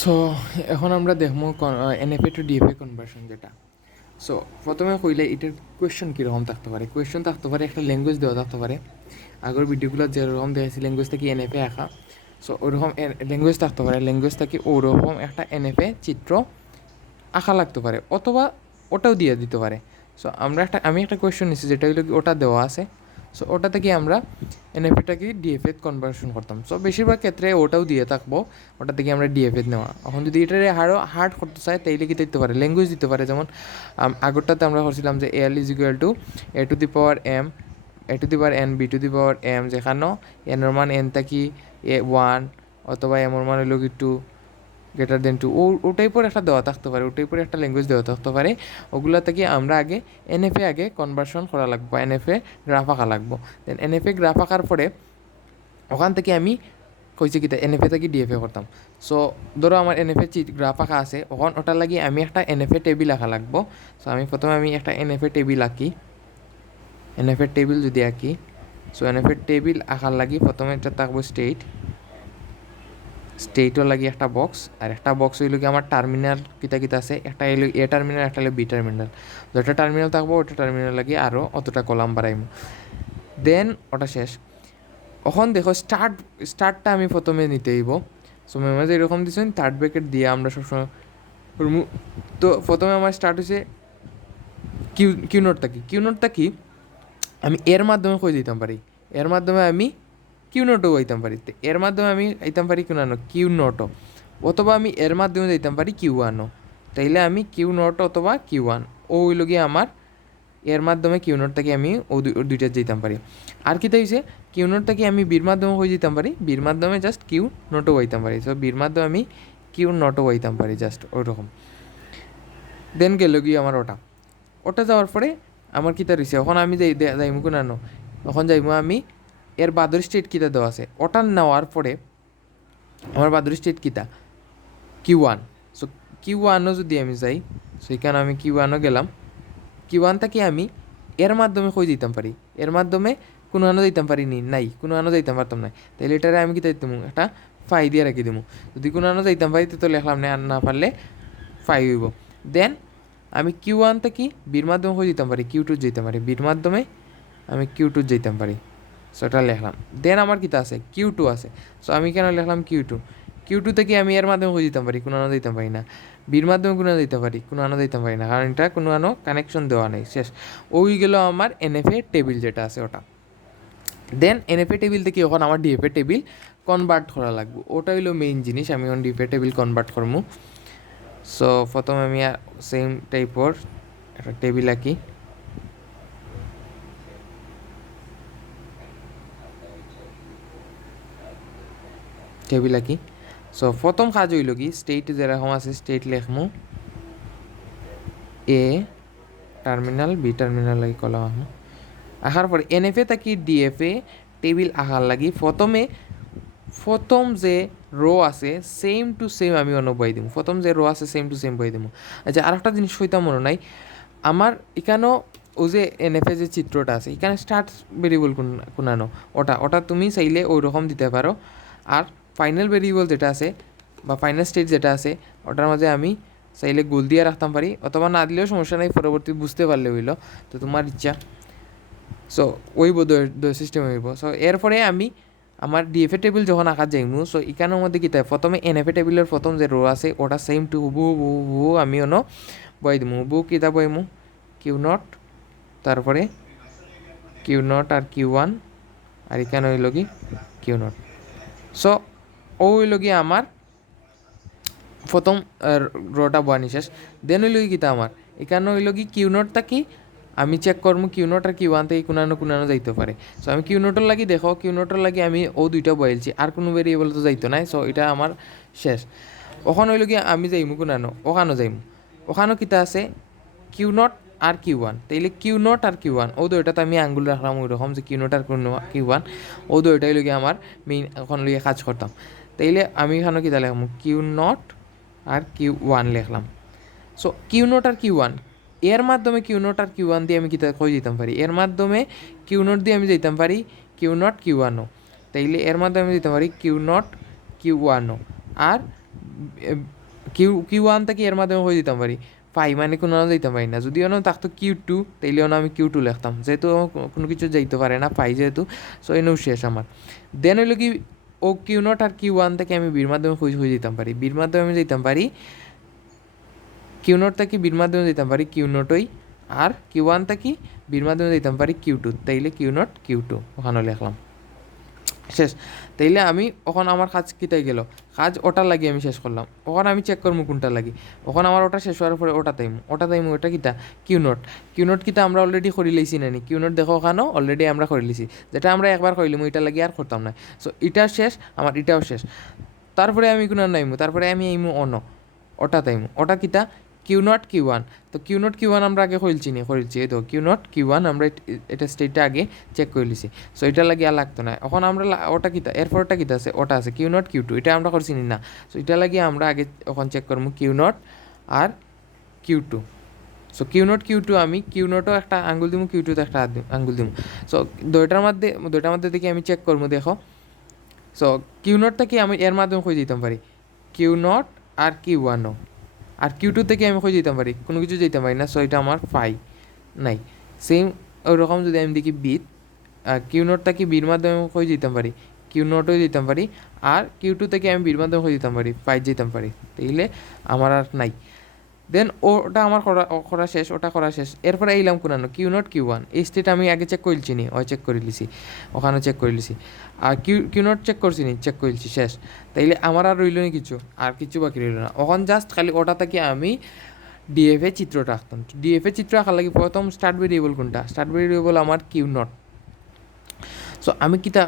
So এখন আমরা দেখবো এনএফএ টু ডিএফএ কনভার্সন যেটা। সো প্রথমে কইলে এটার কোয়েশ্চন কীরকম থাকতে পারে। কোয়েশ্চন থাকতে পারে, একটা ল্যাঙ্গুয়েজ দেওয়া থাকতে পারে। আগের ভিডিওগুলো যেরকম দেখেছি ল্যাঙ্গুয়েজ থেকে এনএফএ আঁকা, সো ওরকম ল্যাঙ্গুয়েজ থাকতে পারে। ল্যাঙ্গুয়েজ থেকে ওরকম একটা এনএফএ চিত্র আঁকা লাগতে পারে, অথবা ওটাও দিয়ে দিতে পারে। সো আমি একটা কোয়েশ্চন নিচ্ছি যেটা হলো কি ওটা দেওয়া আছে। সো ওটা থেকে আমরা এনএফএটাকে ডিএফএ কনভার্সন করতাম। সো বেশিরভাগ ক্ষেত্রে ওটাও দিয়ে থাকবো, ওটা থেকে আমরা ডিএফএ নেওয়া। এখন যদি এটারে আরও হার্ড করতে চাই তাইলে কি দিতে পারে, ল্যাঙ্গুয়েজ দিতে পারে। যেমন আগরটাতে আমরা করছিলাম যে L is equal to A to the power M, A to the power N, B to the power M, যেখানেও এনের মান এন থাকি এ 1, অথবা এমর মান হইল কি 2 গ্রেটার দেন 2। ও টাইপের একটা দেওয়া থাকতে পারে, ও টাইপের একটা ল্যাঙ্গুয়েজ দেওয়া থাকতে পারে। ওগুলো থেকে আমরা আগে এনএফএ কনভার্সন করা লাগবো, এনএফএ গ্রাফ আঁকা লাগবো। দেন এনএফএ গ্রাফ আঁকার পরে ওখান থেকে আমি কইছি কি এনএফএ থেকে ডিএফএ করতাম। সো ধরো আমার এনএফএ গ্রাফ আঁকা আছে, ওখান ওটার লাগি আমি একটা এনএফএ টেবিল আঁকা লাগবো। সো প্রথমে আমি একটা এনএফএ টেবিল আঁকি। এনএফএ টেবিল যদি আঁকি, সো এনএফএ টেবিল আঁকার লাগি প্রথমে এটা থাকবো স্টেটও লাগি একটা বক্স, আর একটা বক্স হইল কি আমার টার্মিনাল কিতা কিতা আছে, একটা হইলো এ টার্মিনাল, একটা হলো বি টার্মিনাল। যেটা টার্মিনাল থাকবো ওটা টার্মিনাল লাগি আরও অতটা কলাম বাড়াইমু। দেন ওটা শেষ। এখন দেখো স্টার্টটা আমি প্রথমে নিতে হইব। সো মেমোজ এরকম দিচ্ছেন থার্ড ব্র্যাকেট দিয়ে আমরা সবসময় করবো। তো প্রথমে আমার স্টার্ট হয়েছে কিউ নোটটা কি আমি এর মাধ্যমে কই দিতাম পারি, এর মাধ্যমে আমি কিউ নোটও আইতাম পারি। তো এর মাধ্যমে আমি আইতাম পারি কিউ নোটও, অথবা আমি এর মাধ্যমে যাইতাম পারি কিউ 1ও। তাইলে আমি কিউ নট অথবা কিউ 1 ও হইল গিয়ে আমার এর মাধ্যমে কিউ নোট থেকে আমি ও দুইটা যেতাম পারি। আর কি হয়েছে কিউ নোট থেকে আমি বির মাধ্যমে হয়ে যেতাম পারি, বির মাধ্যমে জাস্ট কিউ নোটও হইতাম পারি। সো বির মাধ্যমে আমি কিউ নটও হইতাম পারি, জাস্ট ওইরকম। দেন গেল গিয়ে আমার ওটা যাওয়ার পরে আমার কিতা রয়েছে, এখন আমি যাইমু কোন আনো, এখন যাইমু আমি এর বাদর স্টেট কিতা দেওয়া আছে ওটা নেওয়ার পরে আমার বাদর স্টেট কিতা কিউ 1। সো কিউ 1ও যদি আমি যাই, সো এখানে আমি কিউ 1ও গেলাম। কিউ 1 থেকে আমি এর মাধ্যমে কই দিতাম পারি, এর মাধ্যমে কোনো আনো দিতাম পারি নাই, কোনো আনো দিতাম পারতাম না। তাইলে এটারে আমি কিতা দিতাম, একটা ফাই দিয়ে রাখি দিমু। যদি কোনো আনো যাইতাম পারি তো লেখলাম না, আর না পারলে ফাই হইব। দেন আমি কিউ 1 থেকে বির মাধ্যমে কই দিতাম পারি, কিউ 2 যেতাম পারি, বির মাধ্যমে আমি কিউ 2 যেতাম পারি। সো এটা লিখলাম। দেন আমার কিতা আছে কিউ 2 আছে। সো আমি কেন লিখলাম কিউ 2 থেকে আমি এর মাধ্যমে কই দিতাম পারি, কোনো আনো দিতাম পারি না। বির মাধ্যমে কোনো দিতে পারি, কোনো আনো দিতে পারি না, কারণ এটা কোনো আনো কানেকশন দেওয়া নেই। শেষ। ওই গেল আমার এনএফএ টেবিল যেটা আছে ওটা। দেন এনএফএ টেবিল থেকে এখন আমার ডিএফএ টেবিল কনভার্ট করা লাগবে, ওটা হইলো মেইন জিনিস। আমি এখন ডিএফএ টেবিল কনভার্ট করবো। সো প্রথমে আমি সেম টাইপর একটা টেবিল আঁকি। সো প্রথম কাজ হইল কি স্টেট যেরকম আছে স্টেট লেখমু, এ টার্মিনাল বি টার্মিনাল লাগি কলাম আহমু। আসার পরে এনএফএ থাকি ডিএফএ টেবিল আঁকার লাগি প্রথম যে রো আছে সেম টু সেম আমি অন্য বই দিব। প্রথম যে রো আছে সেম টু সেম বই দিব। আচ্ছা, আর একটা জিনিস হইতাম মনে নাই আমার এখানেও, ও যে এনএফএ যে চিত্রটা আছে এখানে স্টার্ট ভেরিয়েবল কোনানো, ওটা তুমি চাইলে ওই রকম দিতে পারো। আর ফাইনাল ভেরিয়েবল যেটা আছে বা ফাইনাল স্টেট যেটা আছে ওটার মাঝে আমি চাইলে গোল দিয়ে রাখতাম পারি, অথবা না দিলেও সমস্যা নেই, পরবর্তী বুঝতে পারলে হইলো। তো তোমার ইচ্ছা। সো ওই সিস্টেম হইব। সো এরপরে আমি আমার ডিএফএ টেবিল যখন আঁকা যাইমু, সো এখানের মধ্যে কী থাকে প্রথমে এনএফএ টেবিলের প্রথম যে রো আছে ওটা সেম টু হুবহু আমি অন্য বই দিমু। হুবহু কীটা বইমু কিউ 0, তারপরে কিউ 0 আর কিউ 1, আর এখানে হইল কি কিউ 0। সো ও হইল কি আমার প্রথম রোটা বানি শেষ। দেন হইল কি কিতা আমার এখানে হইল কি কিউ 0 থাকি আমি চেক করবো কিউ 0 আর কিউ 1 থেকে কোনানো যাইতে পারে। সো আমি কিউ 0 লাগি দেখো কিউ 0 লাগি আমি ও দুইটা বয়েলছি, আর কোনো ভেরিয়েবল তো যাইতো নাই। সো এটা আমার শেষ। ওখানে হইল কি আমি যাইমু ওখানেও যাইমু, ওখানেও কিতা আছে কিউ 0 আর কিউ 1। তাইলে কিউ 0 আর কিউ 1 ও দুইটাতে আমি আঙ্গুল রাখলাম ওই রকম যে কিউ 0 আর কিউ 1 ও দুইটাই লগে আমার মেইন এখন লগে কাজ করতাম। তাইলে আমি এখানে কিতা লিখলাম কিউ 0 আর কিউ 1 লিখলাম। সো কিউ 0 আর কিউ 1 এর মাধ্যমে কিউ 0 আর কিউ 1 দিয়ে আমি কিতা কই যেতাম পারি, এর মাধ্যমে কিউ 0 দিয়ে আমি যেতাম পারি কিউ 0 কিউ 1ও। তাইলে এর মাধ্যমে আমি যেতে পারি কিউ 0 কিউ 1ও। আর কিউ ওয়ান থেকে এর মাধ্যমে হয়ে দিতাম পারি ফাই মানে কোনো যাইতাম পারি না, যদি অন্য থাকতো কিউ টু তাইলে আমি কিউ টু লিখতাম, যেহেতু কোনো কিছু যাইতে পারে না ফাই যেহেতু, সো এনেও শেষ আমার। দেন হইলো কি ও কিউ নট আর কিউ ওয়ান থেকে আমি বির মাধ্যমে হয়ে যেতাম পারি, বির মাধ্যমে আমি যেতাম পারি কিউ নট থেকে বির মাধ্যমে যেতাম পারি কিউ নটই, আর কিউ ওয়ান থেকে বির মাধ্যমে যেতাম পারি কিউ টু, তাইলে কিউ নট কিউ টু ওখানে লিখলাম শেষ। তাইলে আমি ওখানে আমার কাজ কিতাই গেল, কাজ ওটার লাগি আমি শেষ করলাম, ওখানে আমি চেক করবো কোনটা লাগি, ওখানে আমার ওটা শেষ হওয়ার পরে ওটা তাইমু ওটা কিতা কিউ নোট কিতা আমরা অলরেডি করে লইছি নানি, কিউ নোট দেখো ওখানেও অলরেডি আমরা করে লিছি, যেটা আমরা একবার করিলাম এটা লাগি আর করতাম না, সো এটা শেষ আমার, এটাও শেষ। তারপরে আমি কোনো নাইমু, তারপরে আমি আইমু ওটা তাইমু, ওটা কিতা কিউ নট কিউ ওয়ান। তো কিউ নট কিউ ওয়ান আমরা আগে করেছি এই তো কিউ নট কিউ ওয়ান আমরা এটা স্টেটটা আগে চেক করে লিছি, সো এটা লাগে আর লাগতো না। এখন আমরা ওটা কিতা এরপর ওটা কিতা আছে, ওটা আছে কিউ নট কিউ টু, এটা আমরা করছি না, সো এটা লাগে আমরা আগে এখন চেক করবো কিউ নট আর Q two. So Q naught Q two আমি কিউ নটও একটা আঙ্গুল দিব, কিউ টুতে একটা আঙ্গুল দিব, সো দুইটার মধ্যে দেখি আমি চেক করবো দেখো। সো কিউ নট থেকে আমি এর মাধ্যমে খুঁজে দিতাম পারি কিউ নট আর কিউ ওয়ানও, আর কিউ টু থেকে আমি খুঁজে দিতাম পারি কোনো কিছু যেতাম পারি না, সো এটা আমার ফাই নাই। সেম ওইরকম যদি আমি দেখি বিট কিউ নোট থেকে বির মাধ্যমে খুঁজে দিতাম পারি কিউ নোটও দিতাম পারি, আর কিউ টু থেকে আমি বির মাধ্যমে খুঁজে দিতাম পারি ফাই যেতাম পারি, তাইলে আমার আর নাই। দেন ওটা আমার করা শেষ, ওটা করা শেষ। এরপরে এইলাম কোনানো কিউ নট কিউ ওয়ান, এই স্টেট আমি আগে চেক করেছি নি, চেক করে লিছি, ওখানে চেক করে লিছি, আর কিউ নট চেক করছি নি, চেক করেছি শেষ। তাইলে আমার আর রইল না কিছু, আর কিছু বাকি রইল না। ওখান জাস্ট খালি ওটা থেকে আমি ডিএফএ চিত্রটা আঁকতাম। ডিএফএ চিত্র আঁকার লাগে প্রথম স্টার্ট ভেরিয়েবল কোনটা, স্টার্ট ভেরিয়েবল আমার কিউ নট। সো আমি কিতা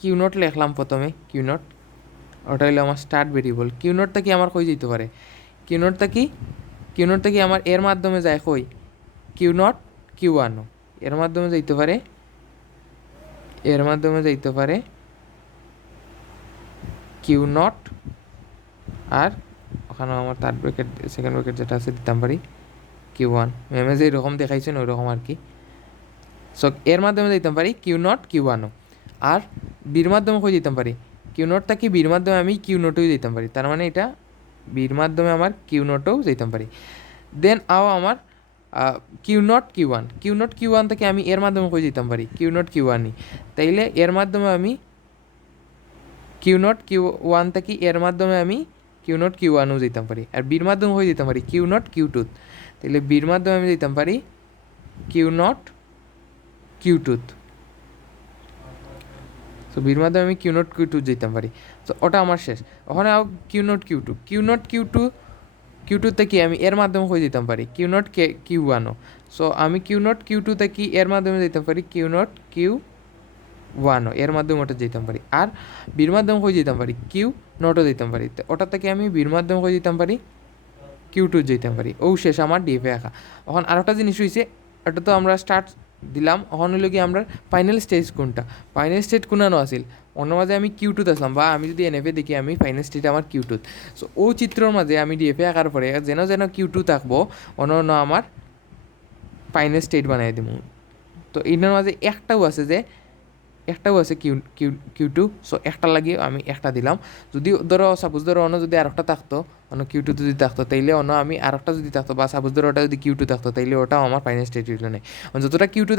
কিউ নট লিখলাম প্রথমে, কিউ নট ওটা হইলো আমার স্টার্ট ভেরিয়েবল। কিউ নট থেকে আমার কই যেতে পারে, কিউ নট থেকে আমার এর মাধ্যমে যায় কই কিউ নট কিউ ওয়ানও, এর মাধ্যমে যাইতে পারে, কিউ নট আর ওখানে আমার থার্ড ব্র্যাকেট সেকেন্ড ব্র্যাকেট যেটা আছে দিতাম পারি কিউ ওয়ান, ম্যামে যে এরকম দেখাইছেন ওই রকম আর কি। সো এর মাধ্যমে দিতাম পারি কিউ নট কিউ ওয়ানও, আর বির মাধ্যমে কই দিতাম পারি কিউ নট থাকি বির মাধ্যমে আমি কিউ নটেও দিতাম পারি, তার মানে এটা বির মাধ্যমে আমার কিউ নটেও যেতাম পারি। দেন আমার কিউ নট কিউ ওয়ান থেকে আমি এর মাধ্যমে কই দিতাম পারি কিউ নট কিউ ওয়ানই, তাইলে এর মাধ্যমে আমি কিউ নট কিউ ওয়ান থেকে এর মাধ্যমে আমি কিউ নট কিউ ওয়ানও যেতাম পারি, আর বির মাধ্যমে হয়ে দিতাম পারি কিউ নট কিউ টুত, তাহলে বির মাধ্যমে আমি দিতাম পারি কিউ নট কিউ টুত। সো বির মাধ্যমে আমি কিউ নট কিউ টু যেতাম পারি, তো ওটা আমার শেষ। ওখানে কিউ নট কিউ টু থেকে আমি এর মাধ্যমে হয়ে দিতাম পারি কিউ নট কিউ ওয়ানও, সো আমি কিউ নট কিউ টু থেকে এর মাধ্যমে যেতাম পারি কিউ নট কিউ ওয়ানও, এর মাধ্যমে ওটা যেতাম পারি, আর বির মাধ্যমে হয়ে যেতাম পারি কিউ নটও যেতাম পারি, তো ওটা থেকে আমি বির মাধ্যমে হয়ে যেতাম পারি কিউ টু যেতাম পারি। ও শেষ আমার ডিএফএ আঁকা। এখন আর একটা জিনিস হয়েছে, এটা তো আমরা স্টার্ট দিলাম, এখন হইলো কি আমরা ফাইনাল স্টেজ কোনটা, ফাইনাল স্টেজ কোনানো আসিল অন্য মাঝে আমি কিউ টুত আসলাম, বা আমি যদি এনএফএ দেখি আমি ফাইনাল স্টেজ আমার কিউ টুত, সো ও চিত্রর মাঝে আমি ডিএফএ আঁকার পরে যেন কিউ টু থাকবো, অন্য আমার ফাইনাল স্টেট বানাই দিব। তো এটার মাঝে একটাও আছে Q Q Q two, so একটা লাগিয়ে আমি একটা দিলাম। যদি সাপোজ অন্য যদি আর একটা থাকতো, অন্য কিউ টু যদি থাকতো তাইলে অন্য আমি আর একটা যদি থাকতো, বা সাপোজ ওটা যদি কিউ টু থাকতো তাইলে ওটাও আমার ফাইনাল স্টেট হইল না। যতটা কিউ টু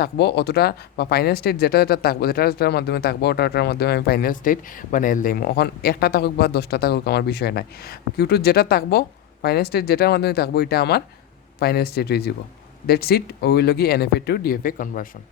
থাকবো অতটা, বা ফাইনাল স্টেট যেটা থাকবো যেটার মাধ্যমে থাকবো ওটার মাধ্যমে আমি ফাইনাল স্টেট বানিয়ে দিই। এখন একটা থাকুক বা 10টা থাকুক আমার বিষয় নাই, কিউ টু যেটা থাকবো ফাইনাল স্টেট যেটার মাধ্যমে থাকবো এটা আমার ফাইনাল স্টেট হয়ে যাব। দ্যাটস ইট, ওই লগি এনএফএ টু ডিএফএ কনভার্সন।